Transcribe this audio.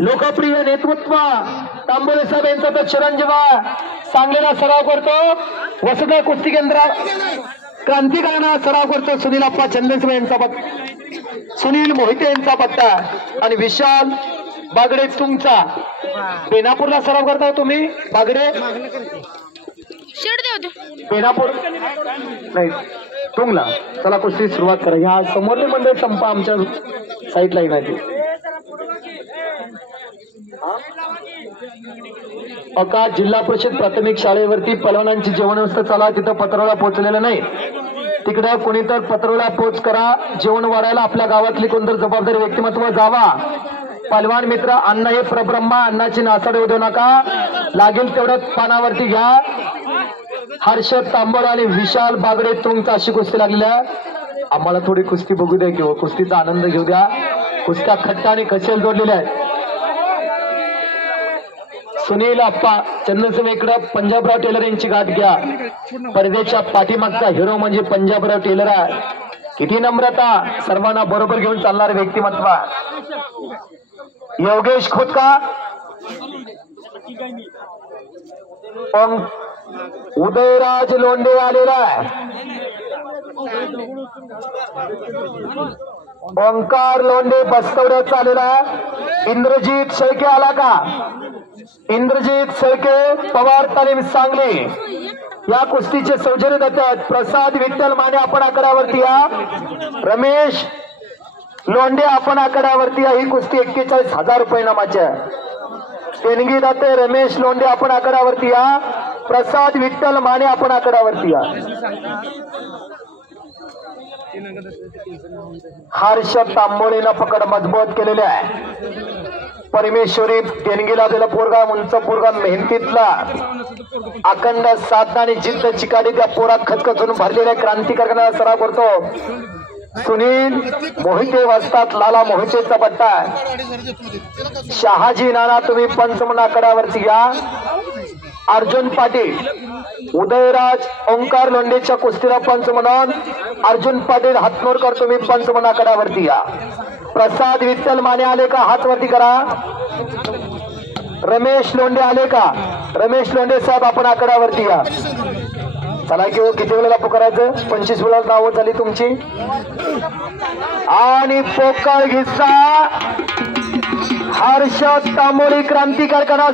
लोकप्रिय नेतृत्व तांबोळे साहेब यांचा तर चिरंजीवा सांगलीला सराव करतो। वसुधा कुस्ती केंद्रात क्रांतिकारकांना सराव करतो सुनील अप्पा चंदनसिंह यांचा पत्ता, सुनील मोहिते यांचा पत्ता आणि विशाल बागडे तुमचा बेनापूरला सराव करता तुम्ही। बागडे बेनापूर नाही तुंगला। चला कुस्ती सुरुवात करा। ह्या समोरले मंडळ संपा आमच्या साईडला येणार अका जिल्हा परिषद प्राथमिक शाळेवरती पलवानांची जेवण व्यवस्था चला तिथं पत्राला पोहोचलेलं नाही, तिकडे कोणी तर पत्राला पोच करा। जेवण वाढायला आपल्या गावातली कोणतर जबाबदारी व्यक्तिमत्व जावा। पलवान मित्र अन्न हे परब्रह्मा, अन्नाची नासाड होऊ देऊ नका। लागेल तेवढं पानावरती घ्या। हर्षद तांबोळे आणि विशाल बागडे तुमचा अशी कुस्ती लागलेल्या। आम्हाला थोडी कुस्ती बघू द्या किंवा कुस्तीचा आनंद घेऊ द्या। कुस्त्या खट्टा आणि कसेल जोडलेल्या आहेत। सुनील अप्पा चंदनसिंह इकडं पंजाबराव टेलर यांची गाठ घ्या। परदेच्या पाठीमागचा हिरो म्हणजे पंजाबराव टेलर आहे। किती नम्रता, सर्वांना बरोबर घेऊन चालणारे व्यक्तिमत्व। योगेश खोतका उदयराज लोंढे आलेला आहे। ओंकार लोंढे बस्तवड्यात आलेला। इंद्रजीत शेळके आला का? इंद्रजीत शेळके पवार तालीम सांगली या कुस्तीचे सौजन्य देतात। प्रसाद विठ्ठल माने आपण आकड्यावरती या। रमेश लोंढे आपण आकड्यावरती या। ही कुस्ती 41,000 रुपये नामाच्या देणगी दाते। रमेश लोंढे आपण आकड्यावरती या। प्रसाद विठ्ठल माने आपण आकड्यावरती या। हर्षद तांबोळेला पकड मजबूत केलेले आहे। परमेश्वरी देणगीला दिला पोरगा, उंच पोरगा, मेहनतीतला अखंड साधना आणि जिद्द चिकाटी त्या पोरात खचखचून भरलेल्या क्रांतिकारकांना सराव करतो। सुनील मोहिते वाजतात, लाला मोहितेचा पट्टा। शहाजी नाना तुम्ही पंचमन आकड्यावरती या। अर्जुन पाटील उदयराज ओंकार लोंढेच्या कुस्तीला पंच म्हणून अर्जुन पाटील हातनोरकर तुम्ही पंचमन आकड्यावरती या। प्रसाद विठ्ठल माने आले का? हात वरती करा। रमेश लोंढे आले का? रमेश लोंढे साहेब आपण आकड्यावरती या। चला की हो, किती वेळेला पुकारायचं? 25 वेळा नावं झाली तुमची। आणि पोकळ घिस्सा हर्षद तांबोळे क्रांतिकारकांना